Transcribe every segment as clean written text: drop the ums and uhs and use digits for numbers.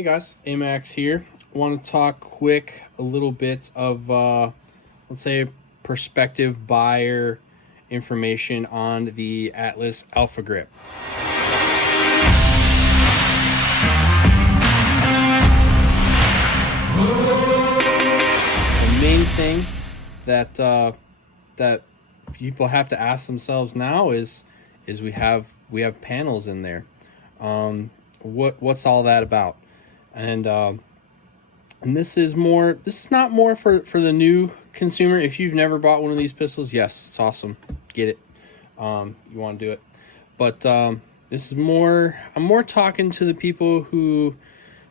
Hey guys, Amax here. I want to talk quick a little bit of, let's say, prospective buyer information on the Atlas Alpha Grip. The main thing that people have to ask themselves now is we have panels in there. What's all that about? And this is not more for the new consumer. If you've never bought one of these pistols, yes, it's awesome, get it. You want to do it, but this is more, I'm more talking to the people who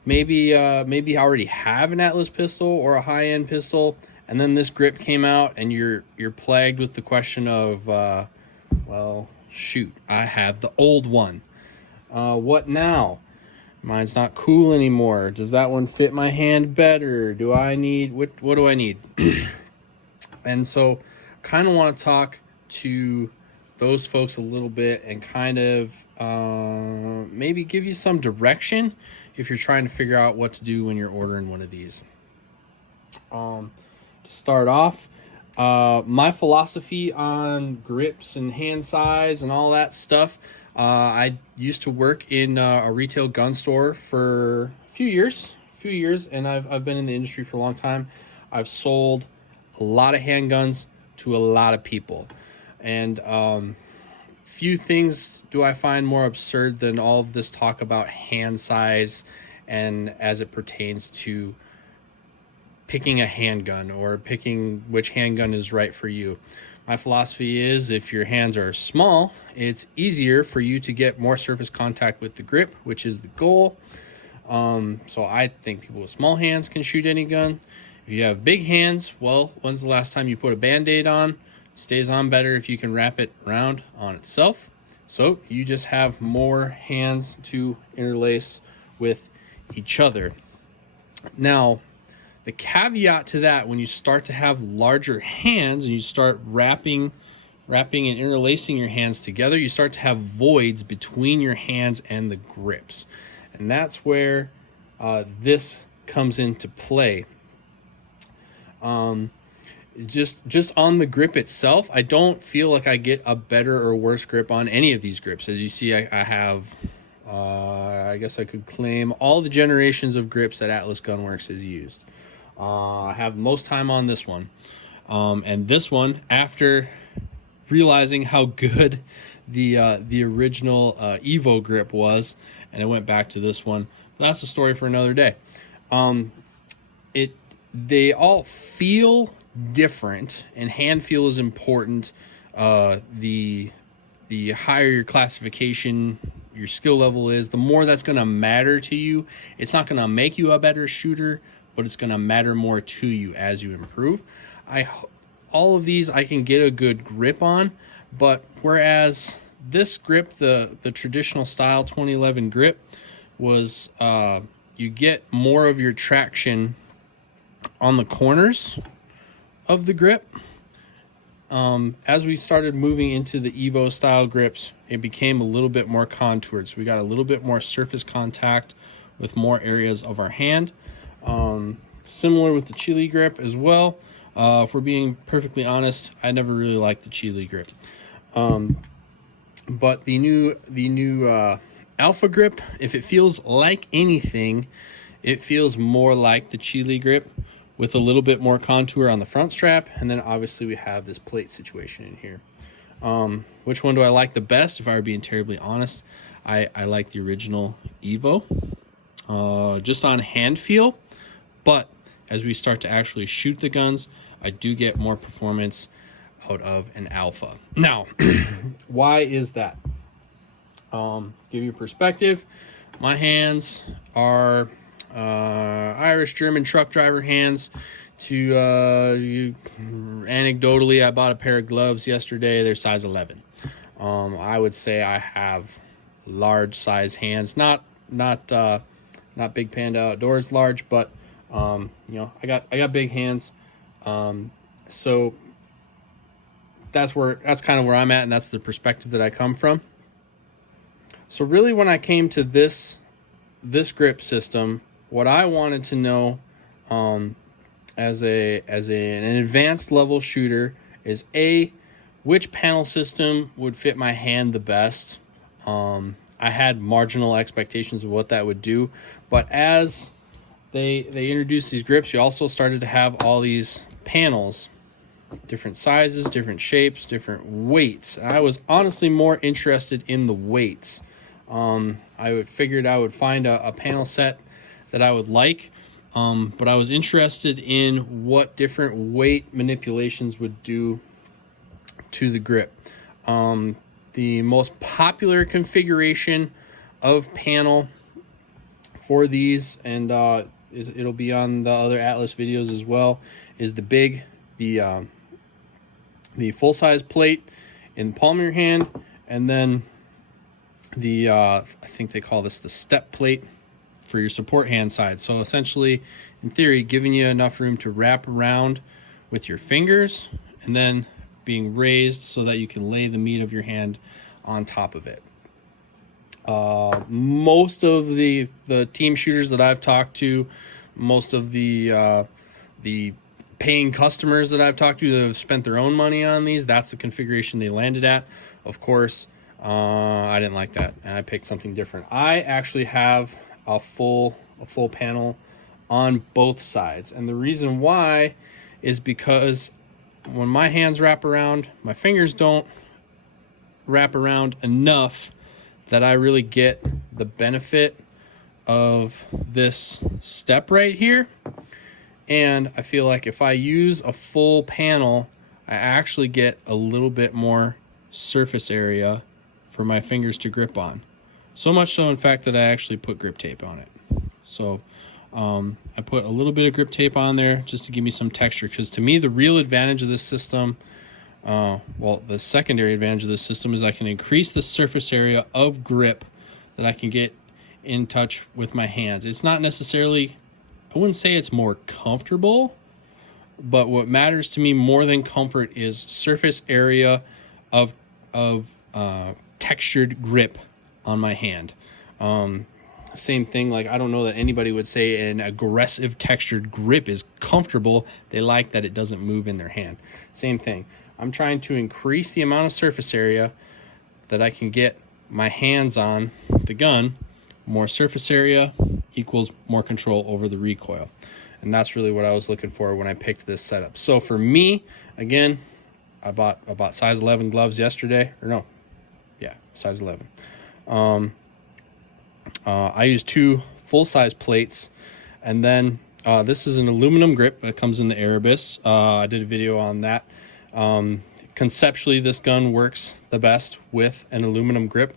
maybe already have an Atlas pistol or a high-end pistol, and then this grip came out and you're plagued with the question of well, shoot, I have the old one, what now? Mine's not cool anymore. Does that one fit my hand better? Do I need, what do I need? And so kind of want to talk to those folks a little bit and kind of maybe give you some direction if you're trying to figure out what to do when you're ordering one of these. To start off, my philosophy on grips and hand size and all that stuff, I used to work in a retail gun store for a few years, and I've been in the industry for a long time. I've sold a lot of handguns to a lot of people, and few things do I find more absurd than all of this talk about hand size and as it pertains to picking a handgun or picking which handgun is right for you. My philosophy is if your hands are small, it's easier for you to get more surface contact with the grip, which is the goal. So I think people with small hands can shoot any gun. If you have big hands, well, when's the last time you put a Band-Aid on? It stays on better if you can wrap it around on itself. So you just have more hands to interlace with each other. Now, the caveat to that, when you start to have larger hands and you start wrapping and interlacing your hands together, you start to have voids between your hands and the grips. And that's where this comes into play. Just on the grip itself, I don't feel like I get a better or worse grip on any of these grips. As you see, I have, I guess I could claim all the generations of grips that Atlas Gunworks has used. I have most time on this one. And this one, after realizing how good the original Evo grip was, and I went back to this one. That's a story for another day. They all feel different, and hand feel is important. The higher your classification, your skill level is, the more that's going to matter to you. It's not going to make you a better shooter, but it's going to matter more to you as you improve. All of these I can get a good grip on, but whereas this grip, the traditional style 2011 grip, was you get more of your traction on the corners of the grip. As we started moving into the Evo style grips, it became a little bit more contoured. So we got a little bit more surface contact with more areas of our hand. Similar with the Chile grip as well. If we're being perfectly honest, I never really liked the Chile grip. But the new Alpha grip, if it feels like anything, it feels more like the Chile grip with a little bit more contour on the front strap. And then obviously we have this plate situation in here. Which one do I like the best? If I were being terribly honest, I like the original Evo, just on hand feel. But as we start to actually shoot the guns, I do get more performance out of an Alpha. Now, why is that? Give you perspective. My hands are Irish German truck driver hands. Anecdotally, I bought a pair of gloves yesterday. They're size 11. I would say I have large size hands. Not Big Panda Outdoors large, but I got big hands. So that's kind of where I'm at, and that's the perspective that I come from. So really, when I came to this grip system, what I wanted to know as an advanced level shooter is which panel system would fit my hand the best. I had marginal expectations of what that would do, but as they introduced these grips, you also started to have all these panels, different sizes, different shapes, different weights. I was honestly more interested in the weights. I figured I would find a panel set that I would like, but I was interested in what different weight manipulations would do to the grip. The most popular configuration of panel for these, and it'll be on the other Atlas videos as well, is the full-size plate in the palm of your hand, and then the I think they call this the step plate for your support hand side. So essentially, in theory, giving you enough room to wrap around with your fingers and then being raised so that you can lay the meat of your hand on top of it. Most of the team shooters that I've talked to, most of the paying customers that I've talked to that have spent their own money on these, that's the configuration they landed at. Of course, I didn't like that, and I picked something different. I actually have a full panel on both sides, and the reason why is because when my hands wrap around, my fingers don't wrap around enough that I really get the benefit of this step right here. And I feel like if I use a full panel, I actually get a little bit more surface area for my fingers to grip on. So much so, in fact, that I actually put grip tape on it. So I put a little bit of grip tape on there just to give me some texture, because to me, the real advantage of this system, the secondary advantage of this system, is I can increase the surface area of grip that I can get in touch with my hands. It's not necessarily, I wouldn't say it's more comfortable, but what matters to me more than comfort is surface area of textured grip on my hand. Same thing, like I don't know that anybody would say an aggressive textured grip is comfortable. They like that it doesn't move in their hand. Same thing. I'm trying to increase the amount of surface area that I can get my hands on the gun. More surface area equals more control over the recoil. And that's really what I was looking for when I picked this setup. So for me, again, I bought size 11 gloves yesterday. Size 11. I used 2 full-size plates, and then this is an aluminum grip that comes in the Erebus. I did a video on that. Conceptually, this gun works the best with an aluminum grip,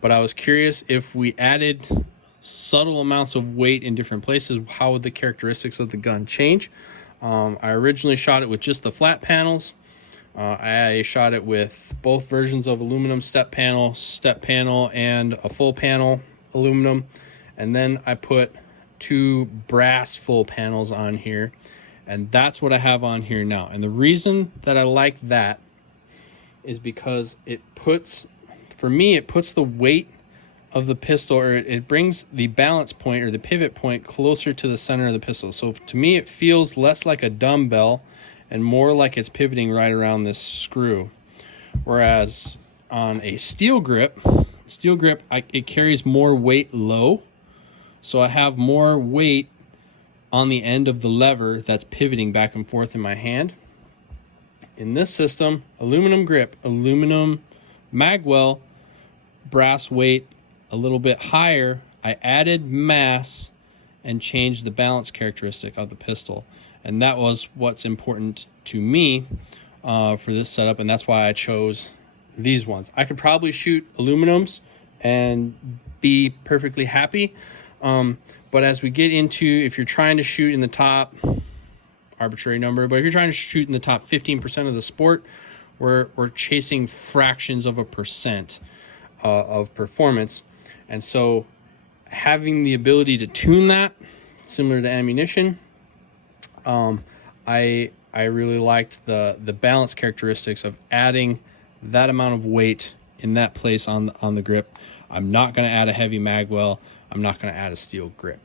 but I was curious if we added subtle amounts of weight in different places, how would the characteristics of the gun change? I originally shot it with just the flat panels. I shot it with both versions of aluminum step panel, and a full panel aluminum, and then I put 2 brass full panels on here, and that's what I have on here now. And the reason that I like that is because it puts the weight of the pistol, or it brings the balance point or the pivot point closer to the center of the pistol. So to me, it feels less like a dumbbell and more like it's pivoting right around this screw. Whereas on a steel grip, it carries more weight low, so I have more weight on the end of the lever that's pivoting back and forth in my hand. In this system, aluminum grip, aluminum Maxwell, brass weight a little bit higher, I added mass and changed the balance characteristic of the pistol. And that was what's important to me for this setup, and that's why I chose these ones. I could probably shoot aluminums and be perfectly happy, but as we get into, if you're trying to shoot in the top, arbitrary number, but if you're trying to shoot in the top 15% of the sport, we're chasing fractions of a percent of performance. And so having the ability to tune that, similar to ammunition, I really liked the balance characteristics of adding that amount of weight in that place on the grip. I'm not going to add a heavy Maxwell. I'm not going to add a steel grip.